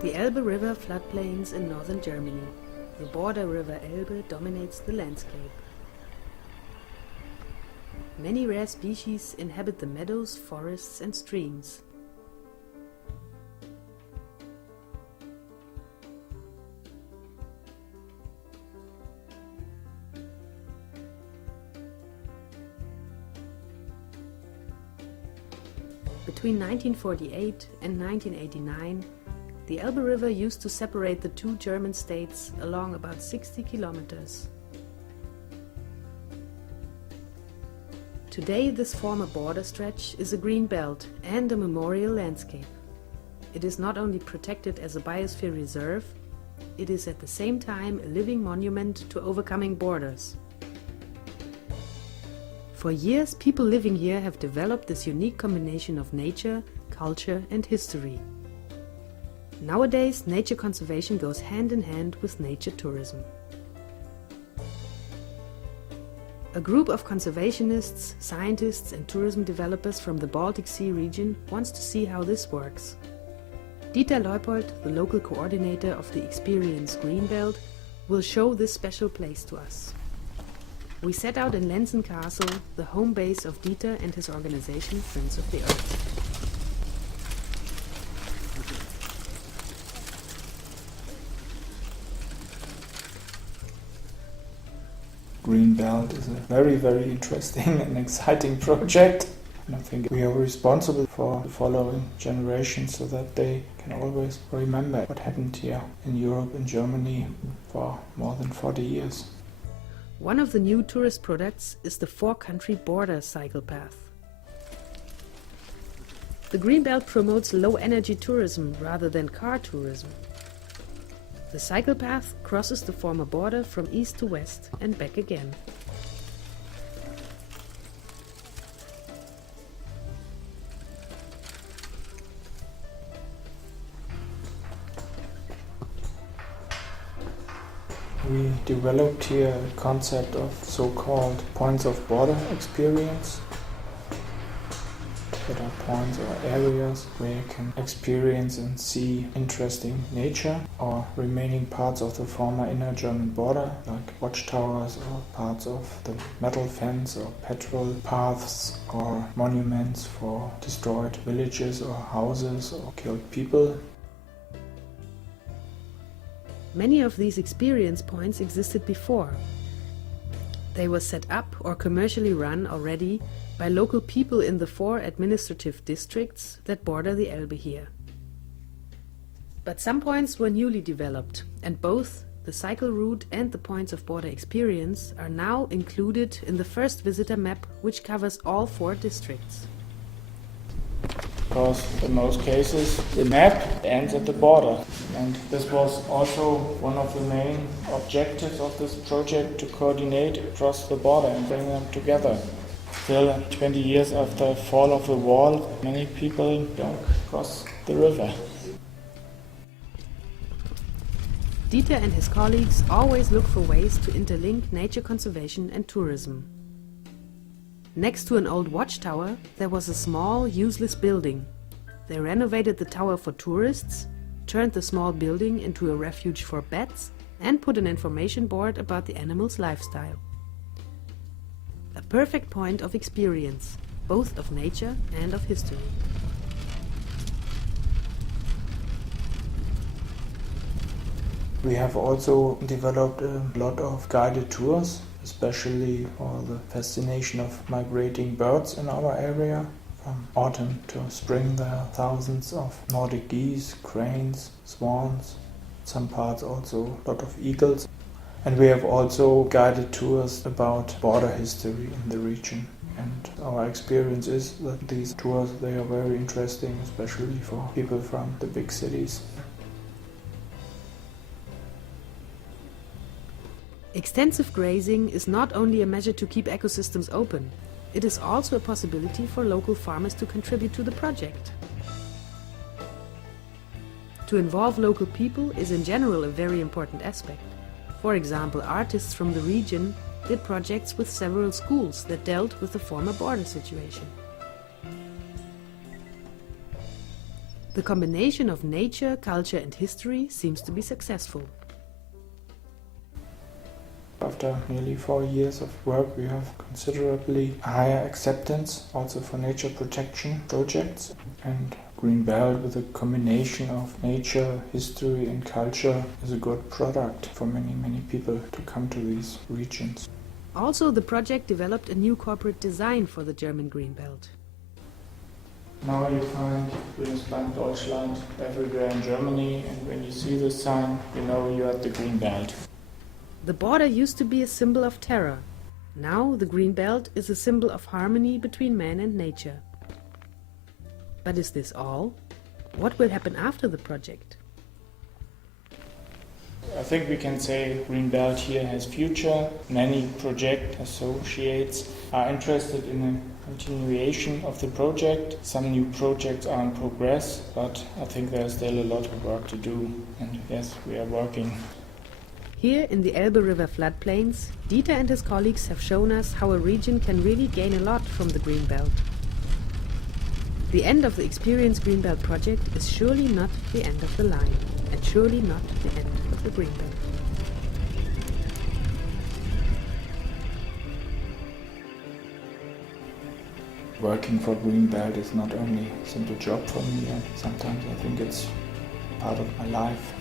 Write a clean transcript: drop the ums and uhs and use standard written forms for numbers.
The Elbe River floodplains in northern Germany. The border river Elbe dominates the landscape. Many rare species inhabit the meadows, forests and streams. Between 1948 and 1989, the Elbe River used to separate the two German states along about 60 kilometers. Today, this former border stretch is a green belt and a memorial landscape. It is not only protected as a biosphere reserve, it is at the same time a living monument to overcoming borders. For years, people living here have developed this unique combination of nature, culture and history. Nowadays, nature conservation goes hand in hand with nature tourism. A group of conservationists, scientists and tourism developers from the Baltic Sea region wants to see how this works. Dieter Leupold, the local coordinator of the Experience Greenbelt, will show this special place to us. We set out in Lenzen Castle, the home base of Dieter and his organization Friends of the Earth. Greenbelt is a very, very interesting and exciting project. And I think we are responsible for the following generations so that they can always remember what happened here in Europe and Germany for more than 40 years. One of the new tourist products is the four-country border cycle path. The Greenbelt promotes low-energy tourism rather than car tourism. The cycle path crosses the former border from east to west and back again. We developed here a concept of so-called points of border experience. That are points or areas where you can experience and see interesting nature or remaining parts of the former inner German border, like watchtowers or parts of the metal fence or petrol paths or monuments for destroyed villages or houses or killed people. Many of these experience points existed before. They were set up or commercially run already by local people in the 4 administrative districts that border the Elbe here. But some points were newly developed, and both the cycle route and the points of border experience are now included in the first visitor map, which covers all 4 districts. Because in most cases the map ends at the border, and this was also one of the main objectives of this project, to coordinate across the border and bring them together. Still, 20 years after the fall of the wall, many people don't cross the river. Dieter and his colleagues always look for ways to interlink nature conservation and tourism. Next to an old watchtower, there was a small, useless building. They renovated the tower for tourists, turned the small building into a refuge for bats, and put an information board about the animals' lifestyle. A perfect point of experience, both of nature and of history. We have also developed a lot of guided tours, especially for the fascination of migrating birds in our area. From autumn to spring there are thousands of Nordic geese, cranes, swans, some parts also a lot of eagles. And we have also guided tours about border history in the region. And our experience is that these tours, they are very interesting, especially for people from the big cities. Extensive grazing is not only a measure to keep ecosystems open, it is also a possibility for local farmers to contribute to the project. To involve local people is in general a very important aspect. For example, artists from the region did projects with several schools that dealt with the former border situation. The combination of nature, culture and history seems to be successful. After nearly 4 years of work, we have considerably higher acceptance also for nature protection projects. And Green Belt, with a combination of nature, history and culture, is a good product for many people to come to these regions. Also, the project developed a new corporate design for the German Green Belt. Now you find Bundesland Deutschland everywhere in Germany, and when you see this sign, you know you're at the Green Belt. The border used to be a symbol of terror. Now the Green Belt is a symbol of harmony between man and nature. But is this all? What will happen after the project? I think we can say Green Belt here has future. Many project associates are interested in a continuation of the project. Some new projects are in progress, but I think there's still a lot of work to do. And yes, we are working. Here in the Elbe River floodplains, Dieter and his colleagues have shown us how a region can really gain a lot from the Green Belt. The end of the Experience Green Belt project is surely not the end of the line, and surely not the end of the Green Belt. Working for Green Belt is not only a simple job for me, and sometimes I think it's part of my life.